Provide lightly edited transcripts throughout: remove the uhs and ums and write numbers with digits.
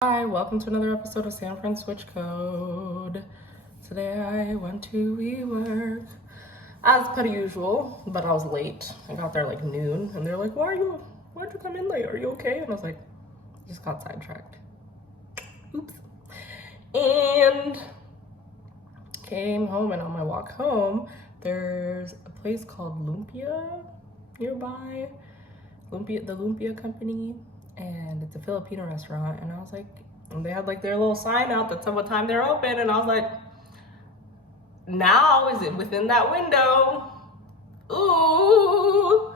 Hi, welcome to another episode of Fran-Switch Code. Today I went to WeWork as per usual, but I was late. I got there like noon, and they're like, why'd you come in late? Are you okay? And I was like, just got sidetracked. Oops. And came home, and on my walk home, there's a place called Lumpia nearby. The Lumpia Company, and it's a Filipino restaurant. And I was like, and they had like their little sign out that said what time they're open, and I was like, now is it within that window? Ooh,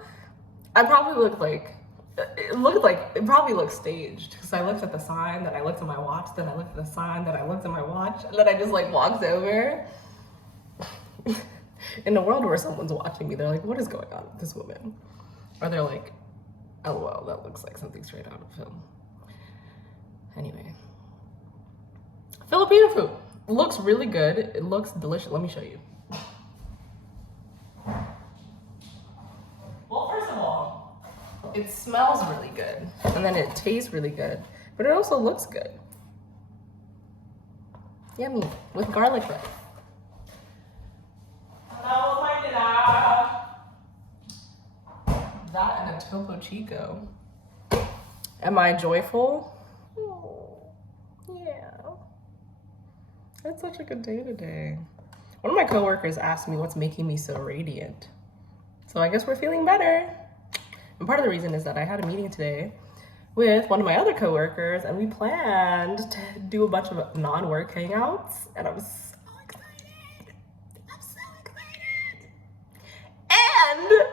I probably looked like it probably looked staged, because I looked at the sign, then I looked at my watch, then I looked at the sign, then I looked at my watch, and then I just like walked over. In a world where someone's watching me, they're like, what is going on with this woman? Or they're like, oh well, that looks like something straight out of film. Anyway, Filipino food looks really good. It looks delicious. Let me show you. Well, first of all, it smells really good, and then it tastes really good, but it also looks good. Yummy, with garlic bread. That and a Topo Chico. Am I joyful? Oh, yeah. It's such a good day today. One of my coworkers asked me what's making me so radiant. So I guess we're feeling better. And part of the reason is that I had a meeting today with one of my other coworkers, and we planned to do a bunch of non-work hangouts, and I'm so excited. I'm so excited. And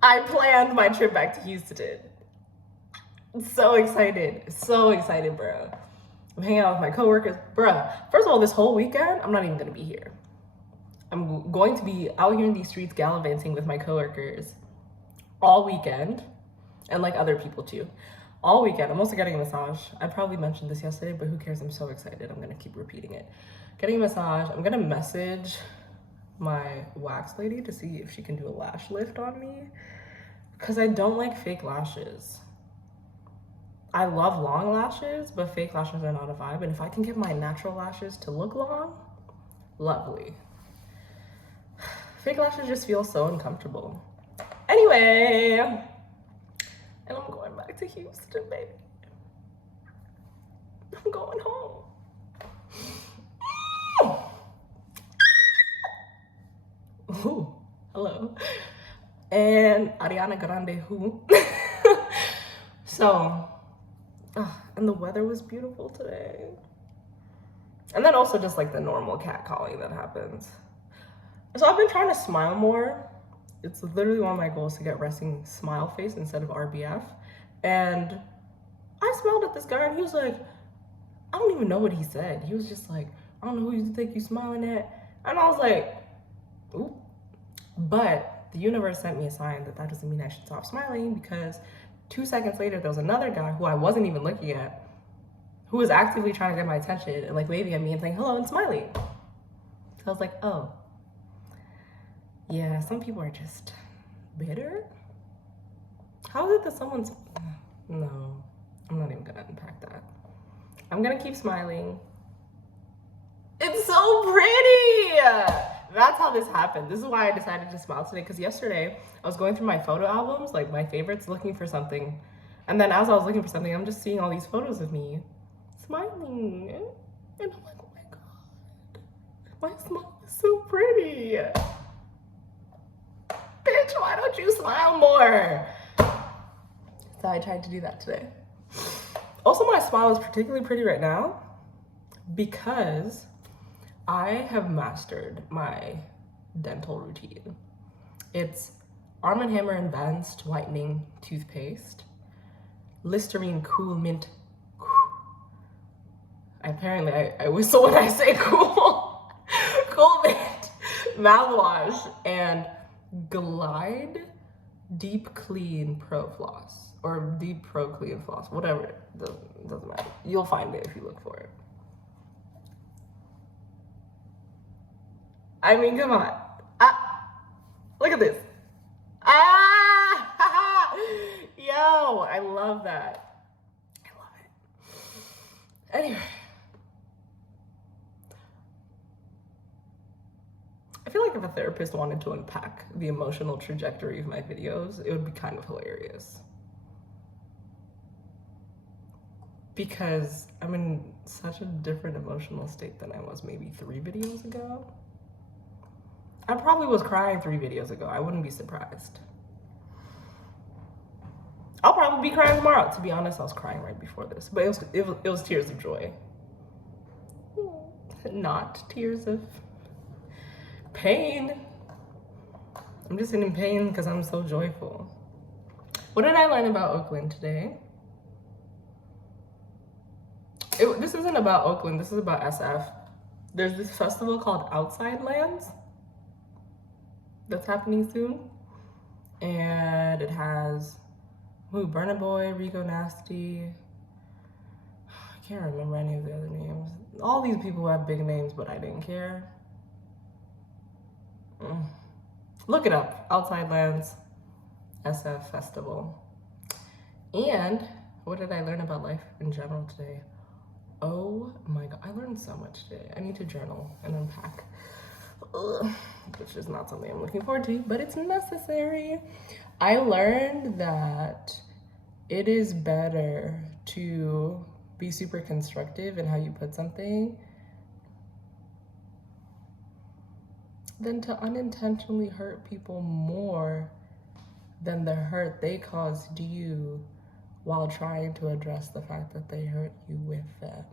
I planned my trip back to Houston. I'm so excited, bro. I'm hanging out with my coworkers. Bro, first of all, this whole weekend, I'm not even gonna be here. I'm going to be out here in these streets gallivanting with my coworkers all weekend, and like other people too. All weekend. I'm also getting a massage. I probably mentioned this yesterday, but who cares? I'm so excited. I'm gonna keep repeating it. Getting a massage. I'm gonna message my wax lady to see if she can do a lash lift on me, because I don't like fake lashes. I love long lashes, but fake lashes are not a vibe. And if I can get my natural lashes to look long, lovely. Fake lashes just feel so uncomfortable. Anyway, and I'm going back to Houston, baby. I'm going home. Ooh, hello. And Ariana Grande who. So, and the weather was beautiful today. And then also just like the normal cat calling that happens. So I've been trying to smile more. It's literally one of my goals to get resting smile face instead of RBF. And I smiled at this guy, and he was like, I don't even know what he said. He was just like, I don't know who you think you're smiling at. And I was like, ooh. But the universe sent me a sign that that doesn't mean I should stop smiling, because 2 seconds later, there was another guy who I wasn't even looking at, who was actively trying to get my attention and like waving at me and saying hello and smiling. So I was like, oh, yeah, some people are just bitter. How is it that someone's, no, I'm not even gonna unpack that. I'm gonna keep smiling. It's so pretty. That's how this happened. This is why I decided to smile today, because yesterday I was going through my photo albums, like my favorites, looking for something. And then as I was looking for something, I'm just seeing all these photos of me smiling. And I'm like, oh my God, my smile is so pretty. Bitch, why don't you smile more? So I tried to do that today. Also, my smile is particularly pretty right now because I have mastered my dental routine. It's Arm & Hammer Advanced Whitening Toothpaste, Listerine Cool Mint. Apparently, I whistle when I say cool. Cool Mint mouthwash, and Glide Deep Clean Pro Floss, or Deep Pro Clean Floss, whatever. It doesn't matter. You'll find it if you look for it. I mean, come on. Look at this. Yo, I love that. I love it. Anyway. I feel like if a therapist wanted to unpack the emotional trajectory of my videos, it would be kind of hilarious. Because I'm in such a different emotional state than I was maybe 3 videos ago. I probably was crying 3 videos ago. I wouldn't be surprised. I'll probably be crying tomorrow. To be honest, I was crying right before this. But it was tears of joy. Not tears of pain. I'm just in pain because I'm so joyful. What did I learn about Oakland today? This isn't about Oakland, this is about SF. There's this festival called Outside Lands that's happening soon. And it has Burna Boy, Rico Nasty. I can't remember any of the other names. All these people have big names, but I didn't care. Look it up, Outside Lands SF Festival. And what did I learn about life in general today? Oh my God, I learned so much today. I need to journal and unpack, which is not something I'm looking forward to, but it's necessary. I learned that it is better to be super constructive in how you put something than to unintentionally hurt people more than the hurt they caused you while trying to address the fact that they hurt you with that.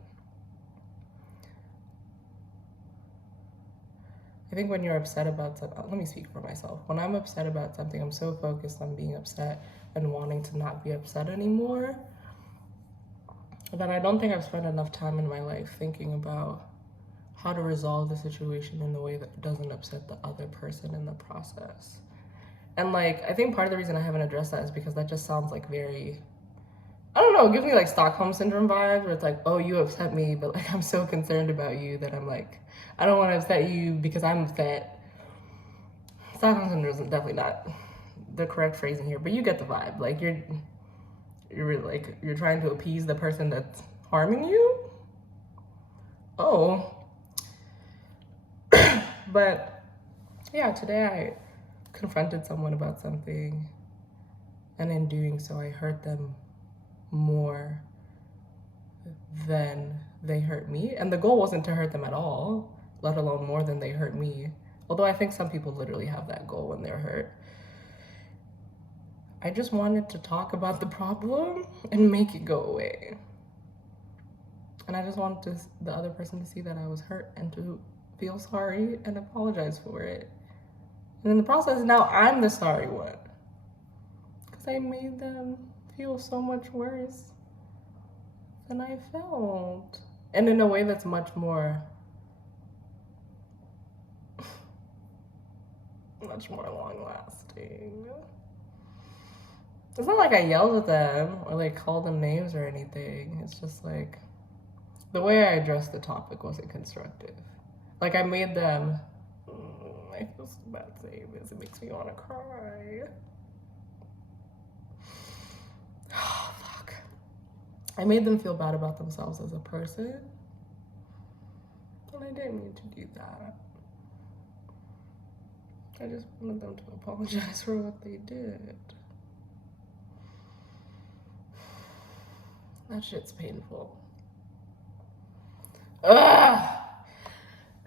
I think when you're upset about something, let me speak for myself. When I'm upset about something, I'm so focused on being upset and wanting to not be upset anymore that I don't think I've spent enough time in my life thinking about how to resolve the situation in a way that doesn't upset the other person in the process. And like, I think part of the reason I haven't addressed that is because that just sounds like very, I don't know, it gives me like Stockholm Syndrome vibes where it's like, oh, you upset me, but like I'm so concerned about you that I'm like, I don't want to upset you because I'm upset. Stockholm Syndrome is definitely not the correct phrasing here, but you get the vibe. Like you're trying to appease the person that's harming you. Oh. But yeah, today I confronted someone about something, and in doing so, I hurt them more than they hurt me. And the goal wasn't to hurt them at all, let alone more than they hurt me. Although I think some people literally have that goal when they're hurt. I just wanted to talk about the problem and make it go away. And I just wanted the other person to see that I was hurt and to feel sorry and apologize for it. And in the process, now I'm the sorry one. Because I made them feel so much worse than I felt. And in a way that's much more long lasting. It's not like I yelled at them or like called them names or anything. It's just like the way I addressed the topic wasn't constructive. Like I made them, I feel so bad saying this, it makes me want to cry. Oh, fuck. I made them feel bad about themselves as a person. And I didn't mean to do that. I just wanted them to apologize for what they did. That shit's painful. Ugh!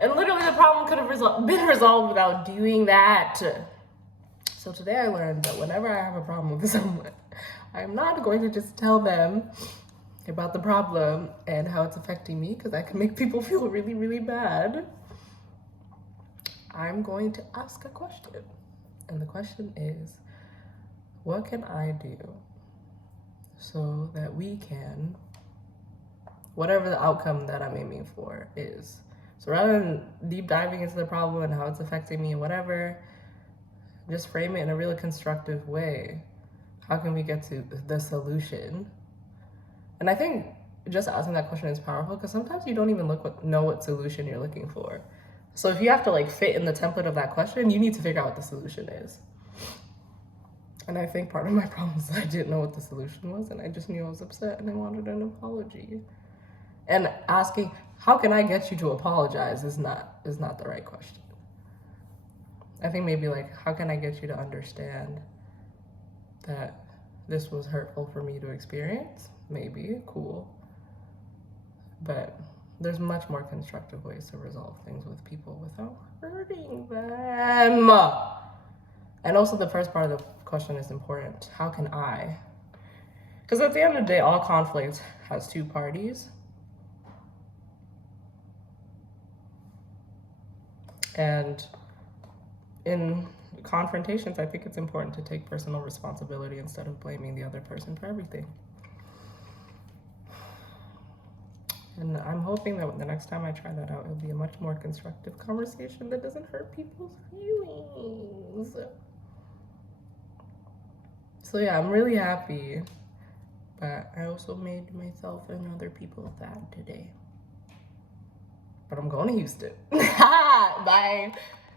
And literally the problem could have been resolved without doing that. So today I learned that whenever I have a problem with someone, I'm not going to just tell them about the problem and how it's affecting me, because that can make people feel really, really bad. I'm going to ask a question. And the question is, what can I do so that we can, whatever the outcome that I'm aiming for is. So rather than deep diving into the problem and how it's affecting me and whatever, just frame it in a really constructive way. How can we get to the solution? And I think just asking that question is powerful because sometimes you don't even know what solution you're looking for. So if you have to like fit in the template of that question, you need to figure out what the solution is. And I think part of my problem is I didn't know what the solution was, and I just knew I was upset and I wanted an apology. And asking, how can I get you to apologize is not the right question. I think maybe like, how can I get you to understand that this was hurtful for me to experience? Maybe, cool. But there's much more constructive ways to resolve things with people without hurting them. And also the first part of the question is important. How can I? Because at the end of the day, all conflict has two parties. And in confrontations, I think it's important to take personal responsibility instead of blaming the other person for everything. And I'm hoping that the next time I try that out, it'll be a much more constructive conversation that doesn't hurt people's feelings. So yeah, I'm really happy, but I also made myself and other people sad today. But I'm going to Houston. Bye.